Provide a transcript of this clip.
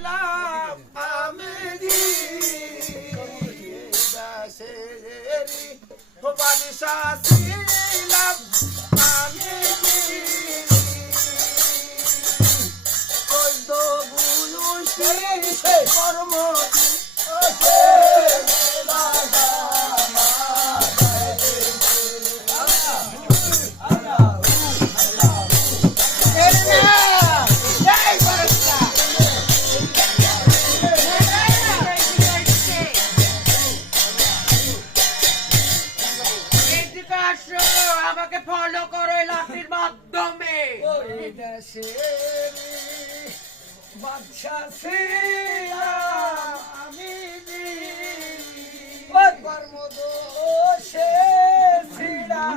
ছিলাম আমি দাসেরি বাদশা ছিলাম আমি চোদ্দ গুরু সে কর্ম আমাকে ফলো করো লাঠির মাধ্যমে বাদশা ছিলাম আমি কর্মদোষে ছিলাম